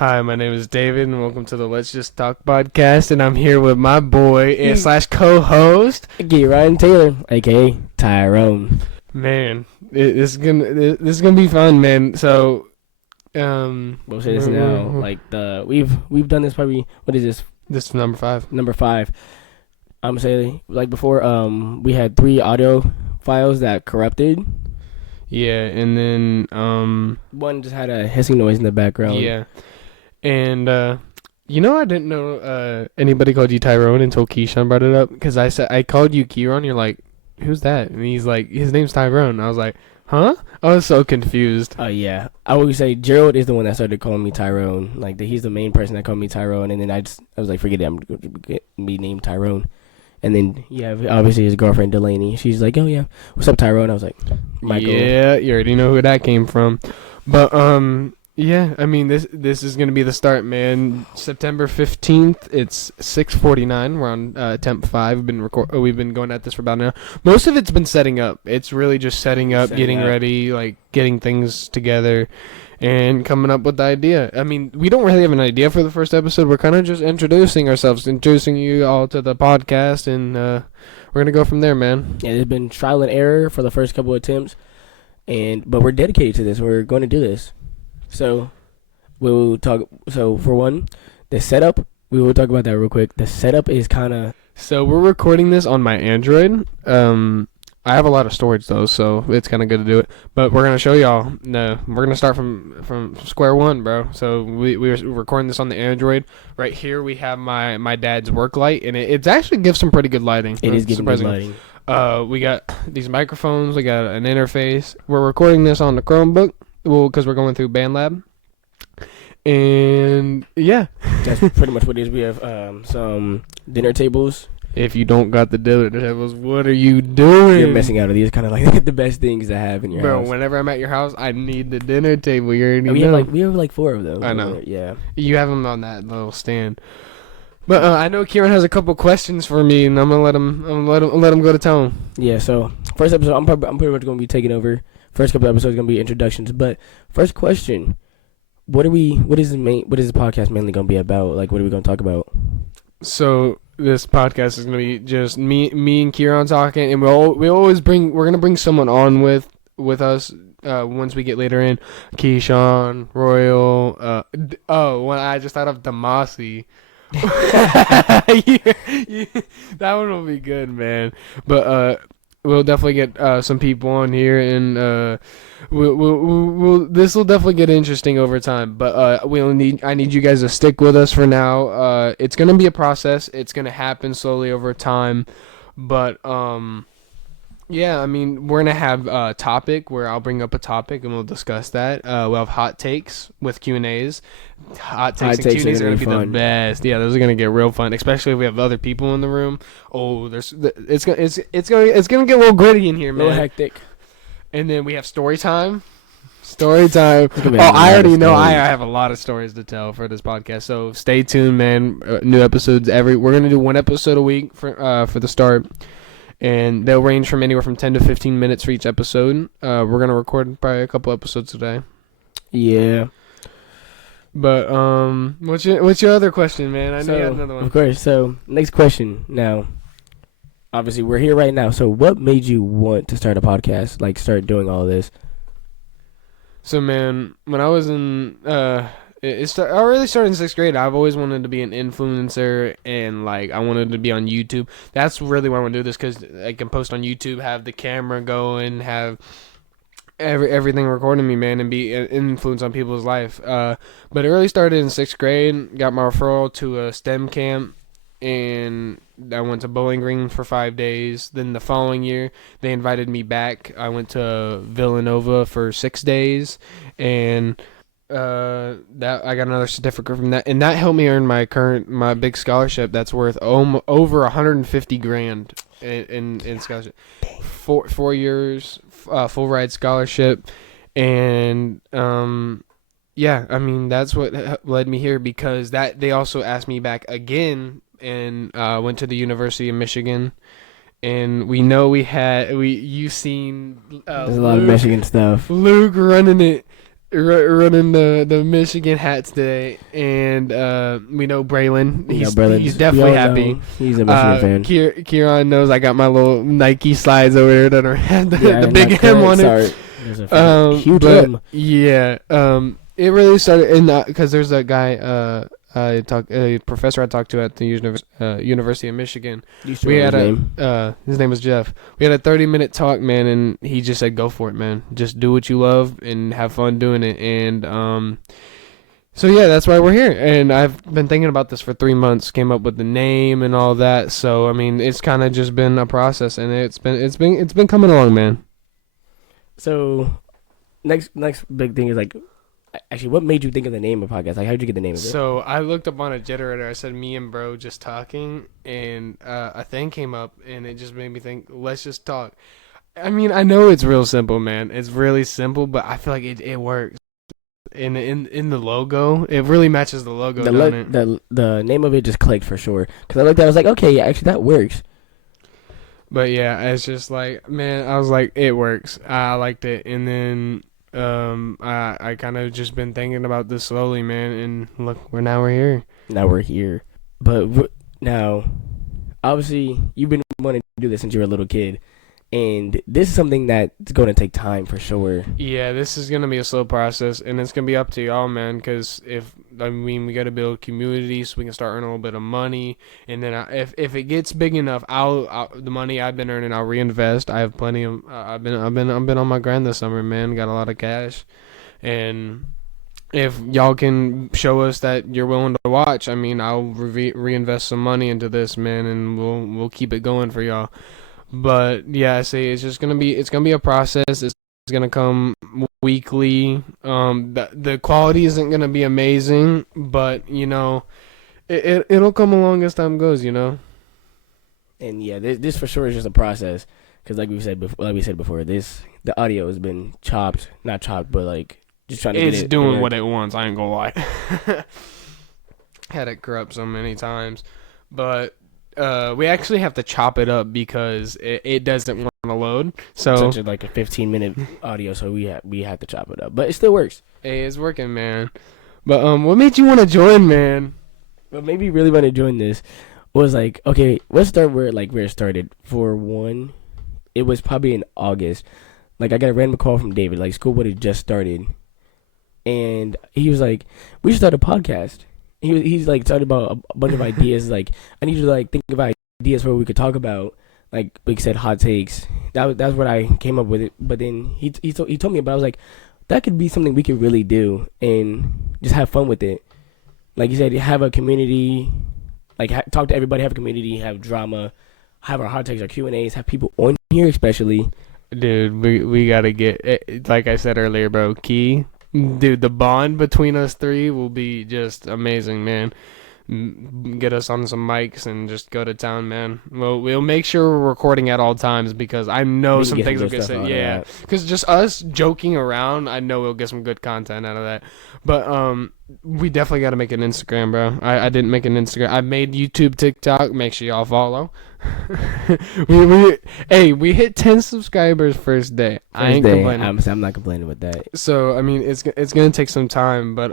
Hi, my name is David, and welcome to the Let's Just Talk podcast. And I'm here with my boy and slash co-host, Kyron Taylor, aka Tyrone. Man, this is gonna be fun, man. So, We'll say this now. Like we've done this probably. What is this? This is number 5. Number 5. I'm saying like before. We had 3 audio files that corrupted. Yeah, and then one just had a hissing noise in the background. Yeah, and I didn't know anybody called you Tyrone until Keyshawn brought it up, because I called you Kyron. You're like, who's that? And he's like, his name's Tyrone. I was like, huh? I was so confused. Yeah. I would say Gerald is the one that started calling me Tyrone. Like he's the main person that called me Tyrone, and then I was like, forget it, I'm going to be named Tyrone. And then obviously his girlfriend Delaney. She's like, oh yeah, what's up, Tyrone? I was like, Michael. Yeah, you already know who that came from. But yeah, I mean this is gonna be the start, man. September 15th. It's 6:49. We're on temp 5. We've been going at this for about an hour. Most of it's been setting up. It's really just setting up, getting ready, like getting things together, and coming up with the idea. I mean, we don't really have an idea for the first episode. We're kind of just introducing ourselves, introducing you all to the podcast, and we're gonna go from there, man. Yeah, there's been trial and error for the first couple of attempts, but we're dedicated to this. We're going to do this. So we'll talk. So for one, the setup, we will talk about that real quick. The setup is kind of. So we're recording this on my Android. I have a lot of storage though, so it's kind of good to do it. But we're gonna show y'all. No, we're gonna start from square one, bro. So we're recording this on the Android. Right here we have my dad's work light, and it actually gives some pretty good lighting. It is giving good lighting. We got these microphones. We got an interface. We're recording this on the Chromebook. Well, because we're going through BandLab. And yeah, that's pretty much what it is. We have some dinner tables. If you don't got the dinner tables, what are you doing? You're missing out on these. Kind of like the best things to have in your house. Bro, whenever I'm at your house, I need the dinner table. You already know. We have like 4 of them. I know. Yeah. You have them on that little stand. But I know Kyron has a couple questions for me, and I'm gonna let him go to town. Yeah. So first episode, I'm pretty much gonna be taking over. First couple episodes gonna be introductions, but first question: What is the podcast mainly gonna be about? Like, what are we gonna talk about? So this podcast is gonna be just me and Kyron talking, and we're gonna bring someone on with us once we get later in. Keyshawn, Royal. When I just thought of Damasi. That one will be good, man. But we'll definitely get some people on here, and we'll this will definitely get interesting over time. But I need you guys to stick with us for now. It's gonna be a process. It's gonna happen slowly over time. But yeah, I mean, we're gonna have a topic where I'll bring up a topic and we'll discuss that. We'll have hot takes with Q&As. Hot takes and Q&As are gonna be the best. Yeah, those are gonna get real fun, especially if we have other people in the room. Oh, it's gonna get a little gritty in here, man. A little hectic. And then we have story time. Story time. I already know I have a lot of stories to tell for this podcast, so stay tuned, man. New episodes we're gonna do 1 episode a week for the start. And they'll range from anywhere from 10 to 15 minutes for each episode. We're going to record probably a couple episodes today. Yeah. But what's your other question, man? I know you had another one. Of course. So, next question. Now, obviously, we're here right now. So, what made you want to start a podcast? Like, start doing all this? So, man, when I was in... I really started in 6th grade. I've always wanted to be an influencer, and like I wanted to be on YouTube. That's really why I want to do this, because I can post on YouTube, have the camera going, have everything recording me, man, and be an influence on people's life. But it really started in 6th grade. Got my referral to a STEM camp, and I went to Bowling Green for 5 days. Then the following year, they invited me back. I went to Villanova for 6 days, and that I got another certificate from that, and that helped me earn my big scholarship that's worth over $150,000 in scholarship. 4 years full ride scholarship, and yeah, I mean that's what led me here, because that they also asked me back again, and went to the University of Michigan. And we know you've seen there's a lot of Michigan stuff. Luke running it. running the Michigan hats today, and we know Braylon. He's definitely happy. He's a Michigan fan. Kyron knows I got my little Nike slides over there that are have the big M on it. Huge M. Yeah. It really started in because there's a guy a professor I talked to at the University of Michigan. We had his name was Jeff. We had a 30-minute talk, man, and he just said, "Go for it, man. Just do what you love and have fun doing it." And so yeah, that's why we're here. And I've been thinking about this for 3 months. Came up with the name and all that. So I mean, it's kind of just been a process, and it's been coming along, man. So next big thing is like. Actually, what made you think of the name of the podcast? Like, how did you get the name of it? So I looked up on a generator. I said, "Me and bro just talking," and a thing came up, and it just made me think, "Let's just talk." I mean, I know it's real simple, man. It's really simple, but I feel like it works. In the logo, it really matches the logo, doesn't it? The name of it just clicked for sure. Because I looked at it, I was like, okay, yeah, actually that works. But yeah, it's just like, man, I was like, it works. I liked it, and then. I kind of just been thinking about this slowly, man, and look, we're here. Now we're here. But now, obviously, you've been wanting to do this since you were a little kid, and this is something that's going to take time for sure. Yeah, this is going to be a slow process, and it's going to be up to y'all, man, because we got to build community so we can start earning a little bit of money, and then if it gets big enough, the money I've been earning, I'll reinvest. I have plenty of I've been on my grind this summer, man. Got a lot of cash, and if y'all can show us that you're willing to watch, I mean, I'll reinvest some money into this, man, and we'll keep it going for y'all. But yeah, I say it's gonna be a process. It's gonna come weekly. The quality isn't gonna be amazing, but you know, it'll come along as time goes. You know. And yeah, this for sure is just a process because, like we said before, the audio has been not chopped, but like just trying to. It's doing what it wants. I ain't gonna lie. Had it corrupt so many times, but. We actually have to chop it up because it doesn't want to load. So such like a 15-minute audio, so we have to chop it up, but it still works. Hey, it's working, man. But what made you want to join, man? What made me really want to join this was like, okay, let's start where it started. For one, it was probably in August. Like I got a random call from David. Like school would have just started, and he was like, "We should start a podcast." He's like talking about a bunch of ideas. Like I need you to like think about ideas for what we could talk about. Like we said, hot takes. That's what I came up with it. But then he told me about. I was like, that could be something we could really do and just have fun with it. Like you said, have a community. Like talk to everybody. Have a community. Have drama. Have our hot takes, our Q&As. Have people on here, especially. Dude, we gotta get like I said earlier, bro. Key. Dude, the bond between us three will be just amazing, man. Get us on some mics and just go to town, man. We'll make sure we're recording at all times because I know some things will get said. Yeah, because just us joking around, I know we'll get some good content out of that. But we definitely got to make an Instagram, bro. I didn't make an Instagram. I made YouTube, TikTok. Make sure y'all follow. we hit 10 subscribers first day. I ain't complaining. I'm not complaining with that. So I mean, it's gonna take some time, but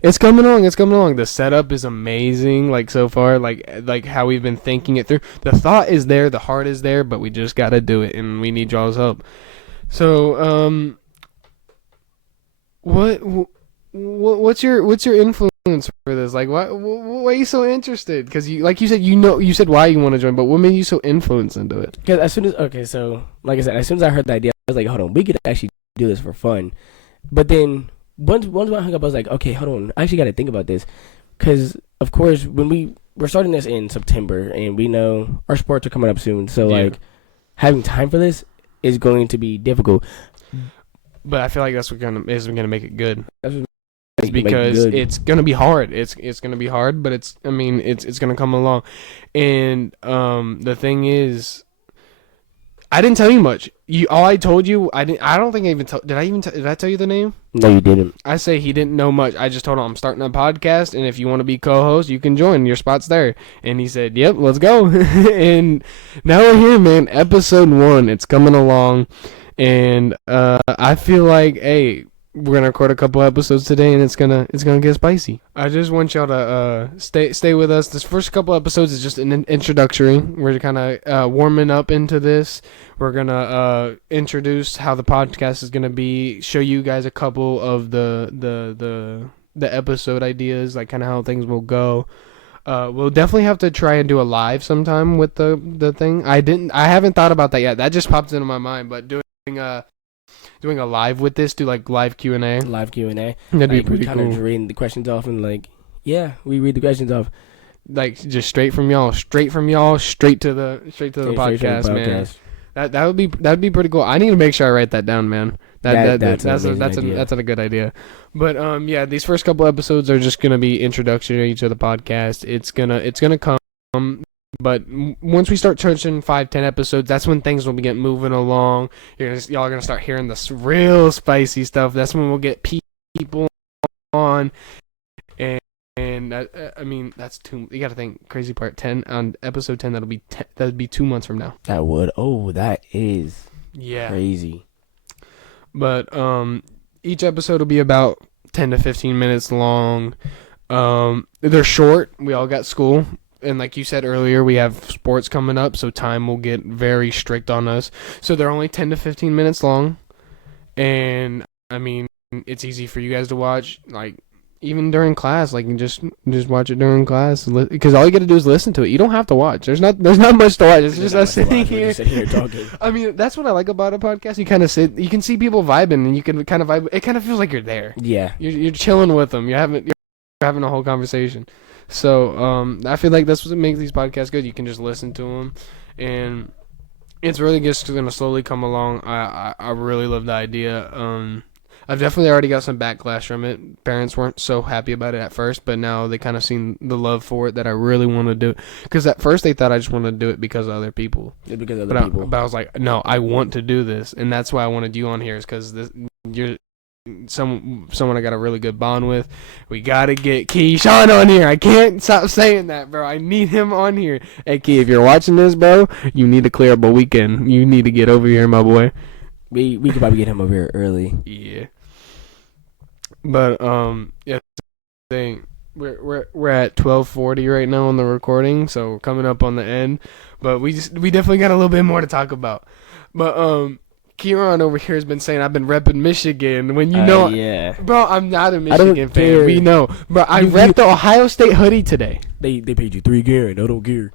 it's coming along. It's coming along. The setup is amazing. Like so far, like how we've been thinking it through. The thought is there, the heart is there, but we just gotta do it, and we need y'all's help. So what's your influence for this? Like, why are you so interested? Because you said why you want to join, but what made you so influenced into it? Because as soon as I heard the idea, I was like, hold on, we could actually do this for fun. But then once I hung up, I was like, okay, hold on, I actually got to think about this. Because of course, when we're starting this in September, and we know our sports are coming up soon, so like having time for this is going to be difficult. But I feel like that's what gonna make it good. It's because it's gonna be hard. It's gonna be hard, but it's gonna come along. And the thing is, I didn't tell you much. All I told you, I don't think I even told. Did I tell you the name? No, you didn't. I say he didn't know much. I just told him I'm starting a podcast, and if you want to be co-host, you can join. Your spot's there. And he said, "Yep, let's go." And now we're here, man. Episode 1. It's coming along, and I feel like, hey, we're gonna record a couple episodes today, and it's gonna get spicy. I just want y'all to stay with us. This first couple episodes is just an introductory. We're kind of warming up into this. We're gonna introduce how the podcast is gonna be. Show you guys a couple of the episode ideas, like kind of how things will go. We'll definitely have to try and do a live sometime with the thing. I haven't thought about that yet. That just popped into my mind. But doing a live with this, do like live Q&A. Live Q&A. That'd be like, pretty kind cool. of reading the questions off and like, yeah, we read the questions off. Like just straight from y'all, straight to the podcast, man. That'd be pretty cool. I need to make sure I write that down, man. That's a good idea. But yeah, these first couple episodes are just gonna be introductory to the podcast. It's gonna come, but once we start touching 5-10 episodes, that's when things will be getting moving along. Y'all are gonna start hearing this real spicy stuff. That's when we'll get people on, and I mean that's you gotta think. Crazy part 10 on episode 10. That'd be 2 months from now. That is Yeah. crazy. But each episode will be about 10 to 15 minutes long. They're short. We all got school. And like you said earlier, we have sports coming up, so time will get very strict on us. So they're only 10 to 15 minutes long. And, I mean, it's easy for you guys to watch. Like, even during class, like, just watch it during class. Because all you got to do is listen to it. You don't have to watch. There's not much to watch. It's just us sitting here. Just sitting here talking. I mean, that's what I like about a podcast. You kind of sit, you can see people vibing, and you can kind of vibe. It kind of feels like you're there. Yeah. You're chilling with them. You're having a whole conversation. So I feel like that's what makes these podcasts good. You can just listen to them, and it's really just going to slowly come along. I really love the idea. I've definitely already got some backlash from it. Parents weren't so happy about it at first, but now they kind of seen the love for it that I really want to do it. Because at first they thought I just wanted to do it because of other people. Yeah, because of other people. But I was like, no, I want to do this, and that's why I wanted you on here. Is because you're someone I got a really good bond with. We gotta get Kyron on here. I can't stop saying that, bro. I need him on here. Hey, Key, if you're watching this, bro, you need to clear up a weekend. You need to get over here, my boy. We could probably get him over here early. Yeah. But yeah, thing we're at 12:40 right now on the recording, so we're coming up on the end. But we definitely got a little bit more to talk about. But Kyron over here has been saying I've been repping Michigan when you know, yeah, bro. I'm not a Michigan fan. care. We know, bro. I repped the Ohio State hoodie today. They paid you $3 grand. I don't care.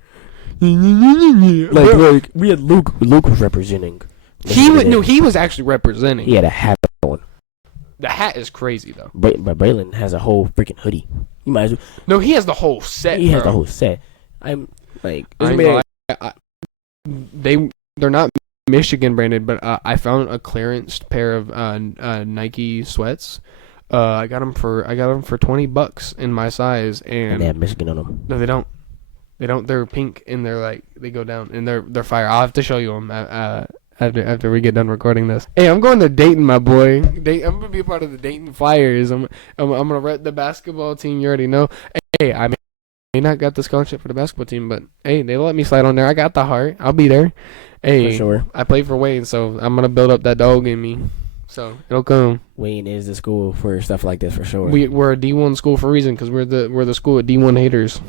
Bro, Like we had Luke. Luke was representing. he was actually representing. He had a hat on. The hat is crazy though. But Braylon has a whole freaking hoodie. You might as well. No, he has the whole set. He bro. has the whole set. I'm like, they're not Michigan branded, but I found a clearance pair of Nike sweats. I got them for $20 in my size, and they have Michigan on them. No, they don't. They don't. They're pink, and they're like they go down, and they're fire. I'll have to show you them after we get done recording this. Hey, I'm going to Dayton, my boy. I'm gonna be a part of the Dayton Flyers. I'm gonna rep the basketball team. You already know. Hey, I may not got the scholarship for the basketball team, but hey, they let me slide on there. I got the heart. I'll be there. Hey, for sure. I play for Wayne, so I'm gonna build up that dog in me. So it'll come. Wayne is the school for stuff like this for sure. We're a D1 school for a reason, because we're the school of D1 haters.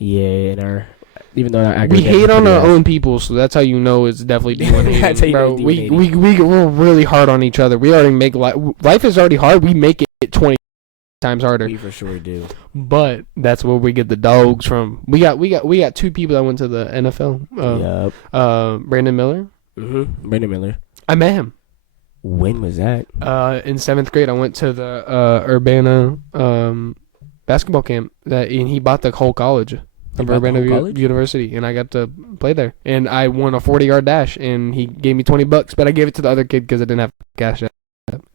Yeah, and even though we hate on our own people, so that's how you know it's definitely D1 hating. That's how you bro. know D1 We're really hard on each other. We already make life is already hard. We make it 20 times harder. We for sure do. But that's where we get the dogs from. We got two people that went to the NFL. Brandon Miller. Mm-hmm. Brandon Miller. I met him. When was that? In 7th grade, I went to the Urbana basketball camp. And he bought the whole college of Urbana University, and I got to play there. And I won a 40-yard dash, and he gave me $20, but I gave it to the other kid because I didn't have cash yet.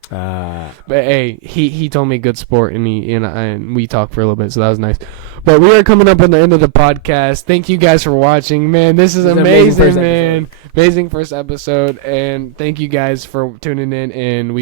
But hey, he told me good sport, and we talked for a little bit, so that was nice. But we are coming up on the end of the podcast. Thank you guys for watching, man. This is amazing, man. Amazing first episode, and thank you guys for tuning in, and we